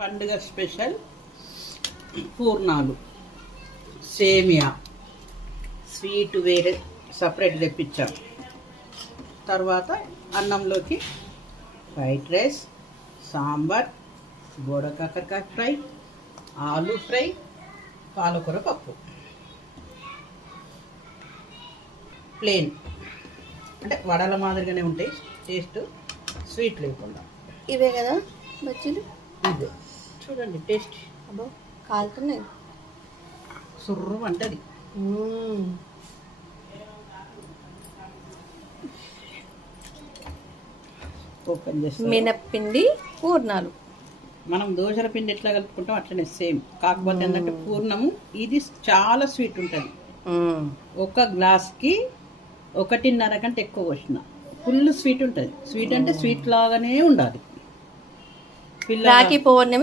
పండుగ స్పెషల్ పూర్ణాలు, సేమియా స్వీట్ వేరే సపరేట్ తెప్పించాం. తర్వాత అన్నంలోకి ఫ్రైడ్ రైస్, సాంబార్, బోడకాకరకాయ ఫ్రై, ఆలు ఫ్రై, పాలకూర పప్పు. ప్లేన్ అంటే వడల మాదిరిగానే ఉంటాయి, టేస్ట్ స్వీట్ లేకుండా. ఇవే కదా బజ్జీలు? ఇదే చూడండి టేస్ట్. అబ్బో కాలుతున్నాయి. సుర్రు అంటది. ఓపెన్ చేస్తాం. మినప్పిండి పూర్ణాలు. మనం దోశల పిండి ఎట్లా కలుపుకుంటాం అట్లనే సేమ్. కాకపోతే ఏంటంటే పూర్ణము ఇది చాలా స్వీట్ ఉంటుంది. ఒక గ్లాస్కి 1.5 కంటే ఎక్కువ పోసిన ఫుల్ స్వీట్ ఉంటుంది. స్వీట్ అంటే స్వీట్ లాగానే ఉండాలి. రాఖీ పౌర్ణమి